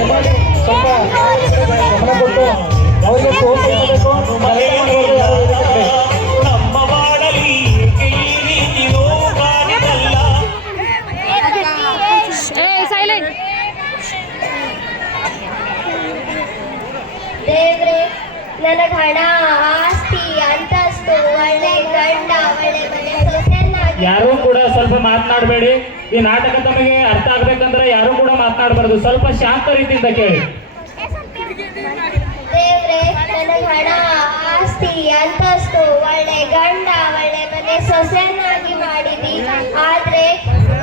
ದಯಮಾಡಿ ಸ್ವಲ್ಪ ಗಮನ ಕೊಟ್ಟು ಅವರಿಗೆ ಪ್ರೋತ್ಸಾಹಿಸಬೇಕು. ನಮ್ಮ ಬಾಳಲಿ ಈ ರೀತಿ ನೋವಾಡಿದಲ್ಲ. ದೇವ್ರೆ, ನನಗೆ ಹಣ, ಆಸ್ತಿ, ಅಂತಸ್ತು, ಒಳ್ಳೆ ಗಂಡ, ಒಳ್ಳೆ ಮನೆ ಸೊಸೆಯನ್ನಾಗಿ. ಯಾರು ಕೂಡ ಸ್ವಲ್ಪ ಮಾತನಾಡಬೇಡಿ. ಈ ನಾಟಕ ತಮಗೆ ಅರ್ಥ ಆಗ್ಬೇಕಂದ್ರೆ ಯಾರು ಕೂಡ ಮಾತನಾಡಬಾರದು. ಸ್ವಲ್ಪ ಶಾಂತ ರೀತಿಯಿಂದ ಕೇಳಿ. ದೇವ್ರೆ, ನನಗೆ ಹಣ, ಆಸ್ತಿ, ಅಂತಸ್ತು, ಒಳ್ಳೆ ಗಂಡ, ಒಳ್ಳೆ ಮನೆ ಸೊಸೆಯನ್ನಾಗಿ ಮಾಡಿದಿ. ಆದ್ರೆ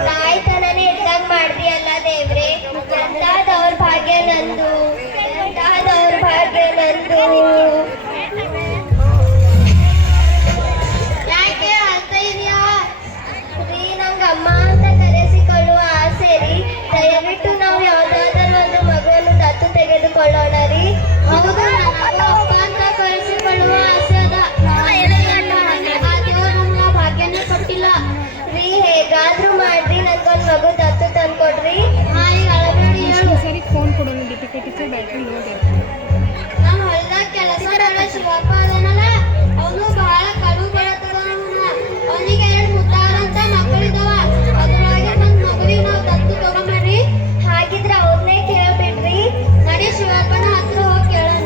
ತಾಯ್ತನನೇ ಇದ್ದಂಗ್ ಮಾಡ್ದಿ ಅಲ್ಲ ದೇವ್ರೆ. ಎಂತಾದವ್ರ ಭಾಗ್ಯ ನಂದು, ಎಂತಾದವ್ರ ಭಾಗ್ಯ ನಂದು. ಯಾಕೆ ಅಳ್ತ ಇದೆಯಾ ರೀ? ನಂಗೆ ಅಮ್ಮ ಅಂತ ಕರೆಸಿಕೊಳ್ಳುವ ಆಸೆ ರೀ. ದಯವಿಟ್ಟು ನಾವು ಯಾವ್ದಾದ್ರು ಒಂದು ಮಗುವನ್ನು ದತ್ತು ತೆಗೆದುಕೊಳ್ಳೋಣ ರೀ. ಹೌದು, ನನಗೂ ಅಪ್ಪ ಅಂತ ಕರೆಸಿಕೊಳ್ಳುವ ಆಸೆ ಅದ. ಆ ದೇವ್ರು ನಮ್ಗೆ ಆ ಭಾಗ್ಯನೇ ಕೊಟ್ಟಿಲ್ಲ ರೀ. ಹೇಗಾದ್ರೂ ಮಾಡ್ರಿ ನನ್ಗೊಂದು ಮಗು ದತ್ತು ತಂದ್ಕೊಡ್ರಿ. ಈಗ ಅಳಬೇಡಿ, ಹೇಳು. ನಾನು ಹೊಲ್ದಾಗ ಕೆಲಸ ಮಾಡೋ ಶಿವಪ್ಪ ಅದನಲ್ಲ, ಅವನು ಬಹಳ ಕಡು ಬೆಳತದವನ. ಅವನಿಗೆ 2 ಮುದ್ದಾರಂತ ಮಕ್ಕಳಿದಾವ. ಅದ್ರೊಳಗೆ ನನ್ನ ಮಗುವಿಗೆ ನಾವು ದತ್ತು ತಗೊಂಬರ್ರಿ. ಹಾಗಿದ್ರೆ ಅವ್ರನ್ನೇ ಕೇಳ್ಬಿಡ್ರಿ. ನಡಿ ಶಿವಪ್ಪನ ಹತ್ರ ಹೋಗಿ ಕೇಳೋಣ.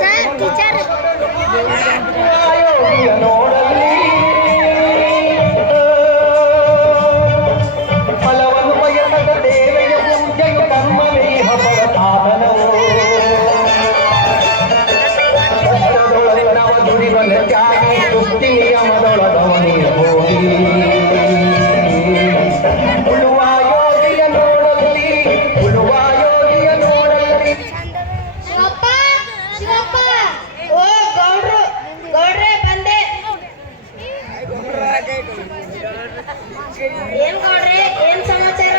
ಸರ್, ಟೀಚರ್ ಫಲವನ್ನು ಬಯಸದ ದೇವೆಯ ಪೂಜೆಯು ಕರ್ಮವೇ ಹಬ್ಬದ ಸಾಧನವು. ಕಷ್ಟದೊಳಗವ ದುಡಿವನ ತ್ಯಾಗಿ ಸೃಷ್ಟಿ ನಿಯಮದೊಳಗವನಿಯ ಹೋಗಿ. ಉಳುವ ಯೋಗಿಯ ನೋಡಲಿ, ಉಳುವ ಯೋಗಿಯ ನೋಡಲಿ. ಶಿವಪ್ಪ, ಶಿವಪ್ಪ. ಓ ಗೌಡ್ರು, ಗೌಡ್ರೆ ಬಂದೆ. ಏನ್ ಗೌಡ್ರೆ, ಏನ್ ಸಮಾಚಾರ?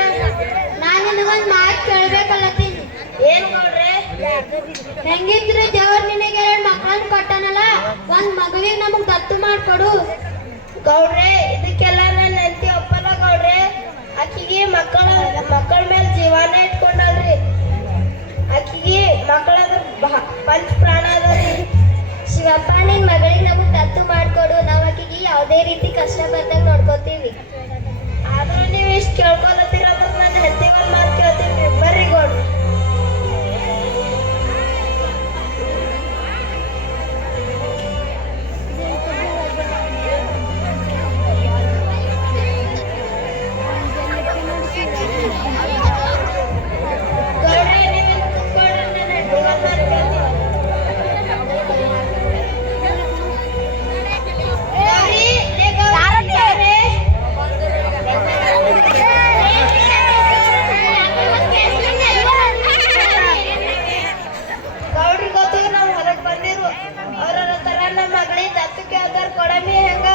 ನಾನು ನಿನಗೊಂದ್ ಮಾತು ಕೇಳ್ಬೇಕಲ್ಲತ್ತೀನಿ. ಏನ್ ಗೌಡ್ರೆ? ಹೆಂಗಿದ್ರೆ ದೇವ್ರ ನಿನಗೆ 2 ಮಕ್ಕಳನ್ನ ಕೊಟ್ಟನಲ್ಲ, ಒಂದ್ ಮಗುವಿಗೆ ನಮಗ್ ದತ್ತು ಮಾಡ್ಕೊಡು. ಗೌಡ್ರೆ, ಇದಕ್ಕೆಲ್ಲ ನನ್ನ ಹೆಂಡತಿ ಒಪ್ಪಲ್ಲ ಗೌಡ್ರೆ. ಆಕಿಗೆ ಮಕ್ಕಳ ಮೇಲೆ ಜೀವನ ಇಟ್ಕೊಂಡಲ್ರಿ. ಆಕಿಗೆ ಮಕ್ಕಳದ ಪಂಚ ಪ್ರಾಣ ಅದರಿ. ಶಿವಪ್ಪ, ನಿನ್ ಮಗಳಿಗೆ ನಮಗ್ ದತ್ತು ಮಾಡ್ಕೊಡು. ನಾವ್ ಆಕಿಗೆ ಯಾವುದೇ ರೀತಿ ಕಷ್ಟ ಬರ್ದಂಗ ನೋಡ್ಕೋತೀವಿ. ಆದ್ರೂ ನೀವು ಇಷ್ಟು ಕೇಳ್ಕೊಳತ್ತೀರಲ್ಲ, ನನ್ನ ಹೆಂಡತಿಗೊಂದು ಮಾತು ಕೇಳ್ತೀವಿ. ಬರ್ರಿ ಗೌಡ್ರು. ಗೌಡ್ರೆ, ನೀವು ಕುತ್ಕೊಳ್ರಿ, ನನ್ನ ಹೆಂಡತಿಗೊಂದು ಮಾತು ಕೇಳ್ತೀವಿ. ಗೌರಿ, ಲೇ ಗೌರಿ, ಗೌಡ್ರಿ ಗೊತ್ತಿಗೆ ನಾವು ಹೊರಗೆ ಬಂದಿರು. ಅವ್ರ ತರ ನಮ್ಮ ಮಗಳಿಗೆ ದತ್ತು ಕೇಳ್ತಾರ, ಕೊಡಮಿ ಹೆಂಗ?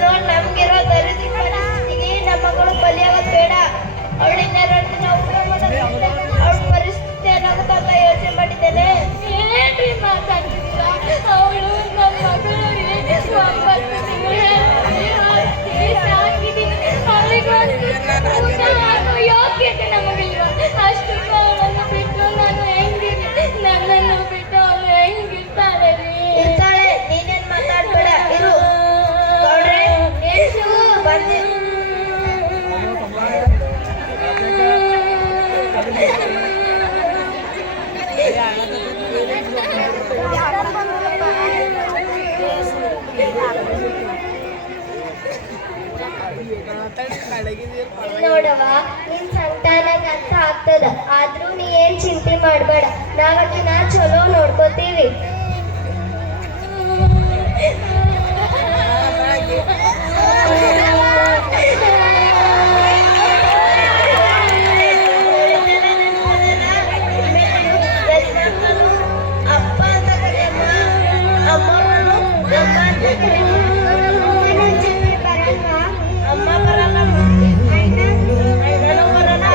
ನೋಡಿ, ನಮ್ಗಿರೋ ದರಿದ್ರ ಪರಿಸ್ಥಿತಿಗೆ ನಮ್ಮ ಮಗಳು ಬಲಿಯಾಗೋದು ಬೇಡ. ಅವಳಿಂದ 2 ದಿನ ಉಪಯೋಗ ಮಾಡೋದು. ಅವಳ ಪರಿಸ್ಥಿತಿ ಏನಾಗುತ್ತೆ ಅಂತ ಯೋಚನೆ ಮಾಡಿದ್ದೇನೆ. ಏನ್ರಿ ಮಾತಾಡ್ತಿದ್ದೀರಾ? ಅವಳು ನಮ್ಮ ಮಗಳು 9 ತಿಂಗಳು ಯೋಗ್ಯತೆ ನಮಗಿಲ್ವ? ಅಷ್ಟು ಅವಳನ್ನು ಬಿಟ್ಟು ನಾನು ಹೆಂಗಿರ್ಲಿ? ನನ್ನನ್ನು ಬಿಟ್ಟು ಅವಳು ಹೆಂಗಿರ್ತಾಳೆ ರೀ? ಇರ್ತಾಳೆ, ನೀನೇನ್ ಮಾತಾಡ್ಬೇಡ, ಇರು. ಗೌಡ್ರೆ, ಬರ್ತೀನಿ. ನೋಡವ, ನಿನ್ ಸಂತಾನಕ್ಕೆ ಅರ್ಥ ಆಗ್ತದ. ಆದ್ರೂ ನೀ ಏನ್ ಚಿಂತೆ ಮಾಡ್ಬೇಡ. ನಾವಕ್ಕಿನ ಚಲೋ ನೋಡ್ಕೋತೀವಿ. ಅಪ್ಪ ಅಂತ ಕರೆಯಮ್ಮ, ಅಮ್ಮ ಅಮ್ಮ ಬರಲ್ಲ, ಅಣ್ಣನೂ ಬರಲ್ಲ.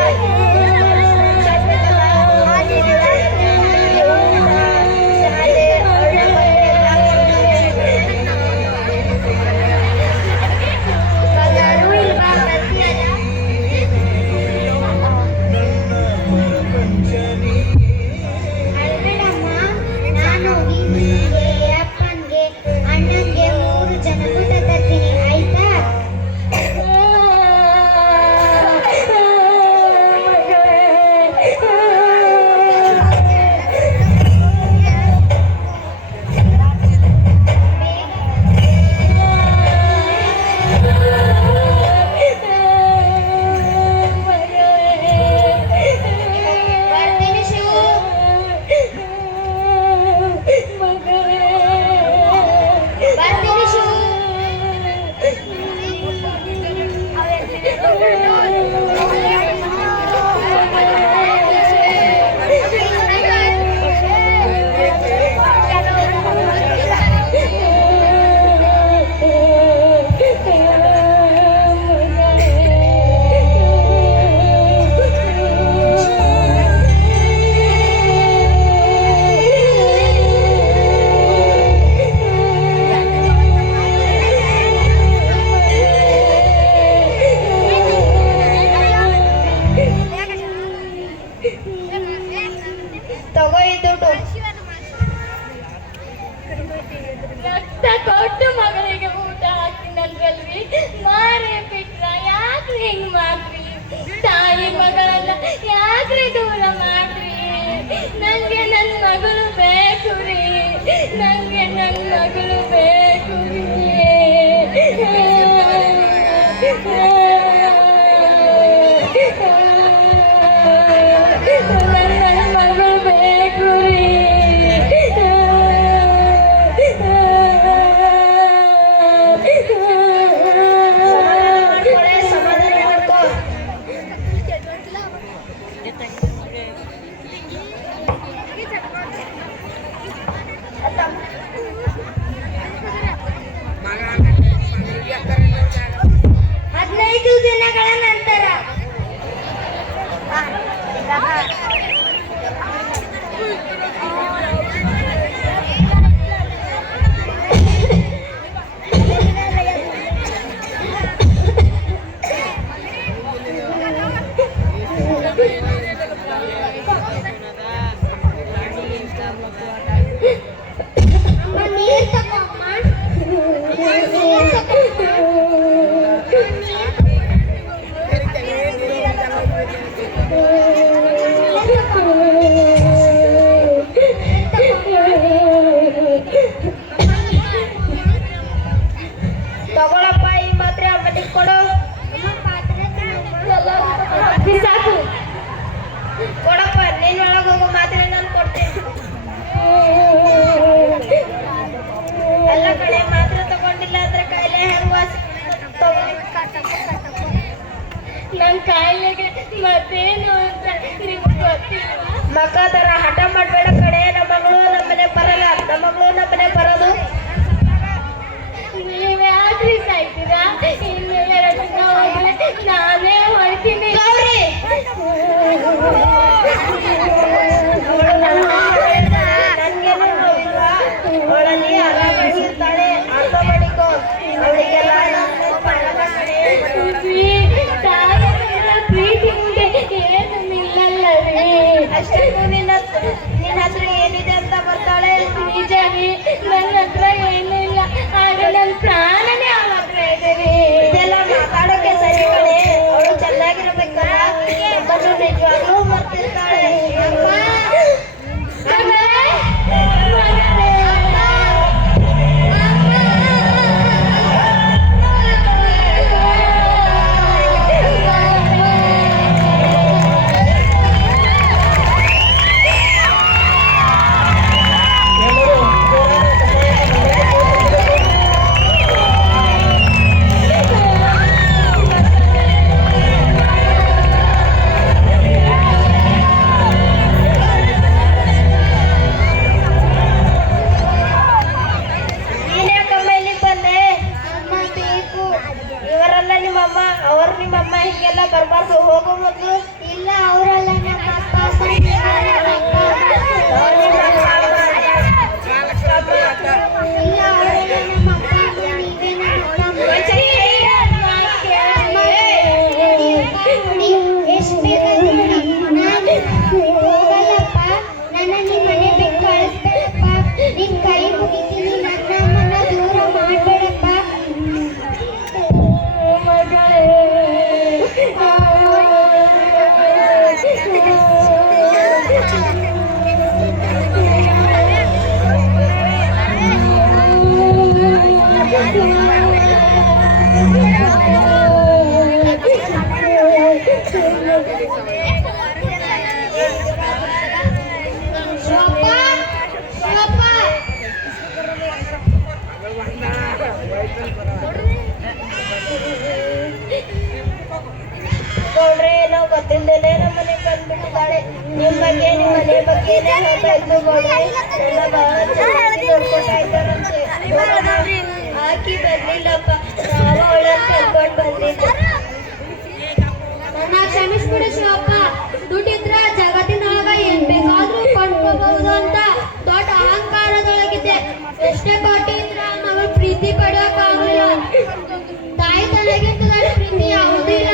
ತಗೋ ಈ ದುಡ್ಡು. ರಕ್ತ ಕೊಟ್ಟು ಮಗಳಿಗೆ ಊಟ ಹಾಕ್ತೀನಲ್ವಲ್ವಿ, ಮಾರೇ ಬಿಟ್ರ ಯಾಕ್ರಿ ಹಿಂಗ್ ಮಾಡ್ರಿ? ತಾಯಿ ಮಗಳನ್ನ ಯಾಕ್ರಿ ದೂರ ಮಾಡ್ರಿ? ನಂಗೆ ನನ್ನ ಮಗಳು ಬೇಕು ರೀ, ನಂಗೆ ನನ್ನ ಮಗಳು ಬೇಕು ರೀ. ನನ್ನ ಮಗಳು ಬೇಕು ರೀ. ಸಮಾಧಾನ ಮಾಡ್ಕೊ. ಹದಿನೈದು ದಿನಗಳ ನಂತರ ನೀರ್ ತಗೋ ಅಮ್ಮ. ನೀರ್ ತಗೋ. ತಗೊಳಪ್ಪ ಈ ಮಾತ್ರೆ ಅಮ್ಮನಿಗೆ ಕೊಡು. ಸಾಕು ಕೊಡಪ್ಪ, ನೀನ್ ಒಳಗೆ ಹೋಗೋ ಮಾತ್ರೆ ನಾನು ಕೊಡ್ತೀನಿ. ಎಲ್ಲ ಕಡೆ ಮಾತ್ರೆ ತಗೊಂಡಿಲ್ಲ ಅಂದ್ರೆ ಕಾಯಿಲೆ ಹೆಂಗ್ ವಾಸಿ? ನನ್ ಕಾಯಿಲೆಗೆ ಮತ್ತೇನು ಅಂತ ನಿಮ್ಗೆ ಗೊತ್ತಿಲ್ಲ. ಮಕ್ಕಳ ಹಠ ಮಾಡ್ಬೇಡ ಕಡೆ. ನಮ್ಮ ಮಗಳು ನಮ್ಮನೆ ಬರಲ್ಲ, ನಮ್ಮ ಮಗಳು ನಮ್ಮನೆ ಬರೋದು. ನೀವ್ ಯಾಕ್ರಿ ಸಾಯ್ತೀರಾ? ಇನ್ನು 2 ದಿನ ಹೋದ್ರೆ ನಾನೇ ಹೊರತೀನಿ. ನನ್ಗೇನು ನೋವಿಲ್ವಾ? ಅವಳಲ್ಲಿ ಆರಾಮಾಗಿರ್ತಾಳೆ, ಅರ್ಥ ಮಾಡಿಕೋ. ಅವಳಿಗೆಲ್ಲ ಪ್ರೀತಿ ಮುಂದೆ ಏನು ನಿಲ್ಲಲ್ಲ ರೀ. ಅಷ್ಟಕ್ಕೂ ನಿನ್ನ ಹತ್ರ ಏನಿದೆ ಅಂತ ಬರ್ತಾಳೆ. ನಿಜ ರೀ, ನನ್ನ ಹತ್ರ ಏನೂ ಇಲ್ಲ, ಆದ್ರೆ ನನ್ನ ಪ್ರಾಣನೇ ಅವಳ ಹತ್ರ ಇದೆ ರೀ. ಇದೆಲ್ಲ ಮಾತಾಡೋಕೆ ಸರಿ ಕಡೆ. ಅವಳು ಚೆನ್ನಾಗಿರ್ಬೇಕಲ್ಲ, ನಮ್ಮನ್ನು ನಿಜವಾಗ್ಲೂ ಮರ್ತಿರ್ತಾಳೆ. ಇವರೆಲ್ಲ ನಿಮ್ಮಮ್ಮ, ಅವರು ನಿಮ್ಮಮ್ಮ ಹೀಗೆಲ್ಲ ಬರಬಾರ್ದು. ಹೋಗೋ ಮೊದಲು. ಇಲ್ಲ, ಅವರೆಲ್ಲ ನಮ್ಮ ಅಪ್ಪ. ಇಲ್ಲ, ಅವರೆಲ್ಲ ನಮ್ಮ ಅಪ್ಪ. ಎಷ್ಟು ಬೇಕಾದ್ರೆ ಹೋಗಲ್ಲಪ್ಪ, ನನ್ನ ನಿಮ್ಮ ಮನೆ ಬಿಟ್ಟು ಕಳಿಸ್ಬೇಡಪ್ಪ. ನಿನ್ ಕೈ ಮುಗಿತೀನಿ, ನನ್ನಮ್ಮನ ದೂರ ಮಾಡ್ಬೇಡಪ್ಪ. ಮಗಳೇ ಗೌಡ್ರೆ, ನಾವು ಗೊತ್ತಿಲ್ಲದೇನೆ ನಮ್ಮನೆ ಬಂದ್ಬಿಟ್ಟಿದ್ದಾಳೆ. ನಿಮ್ಮ ಬಗ್ಗೆ, ನಿಮ್ಮ ಮನೆ ಬಗ್ಗೆನೇ ಹೇಳ್ತಾ ಇದ್ದು ಗೌಡ್ರೆ. ಎಲ್ಲ ಬಹಳ ಚೆನ್ನಾಗಿ ನೋಡ್ಕೊತಾ ಇದ್ದಾರಂತೆ. ಆಕಿ ಬರ್ಲಿಲ್ಲಪ್ಪ, ನಾವು ಅವಳನ್ನ ಕರ್ಕೊಂಡು ಬಂದಿದ್ದೆ. ನನ್ನ ಕ್ಷಮಿಸ್ಬಿಡು ಶಿವಪ್ಪ. ದುಡ್ಡಿದ್ರ ಜಗತ್ತಿನೊಳಗ ಏನ್ ಬೇಕಾದ್ರೂ ಕೊಂಡ್ಕೋಬಹುದು ಅಂತ ದೊಡ್ಡ ಅಹಂಕಾರದೊಳಗಿದ್ದೆ. ಎಷ್ಟೇ ಕೋಟಿ ಇದ್ರ ಮಗಳ ಪ್ರೀತಿ ಪಡೆಯೋಕ್ಕಾಗಲಿಲ್ಲ. ತಾಯಿ ತನಗಿಂತ ಪ್ರೀತಿ ಯಾವುದೂ ಇಲ್ಲ.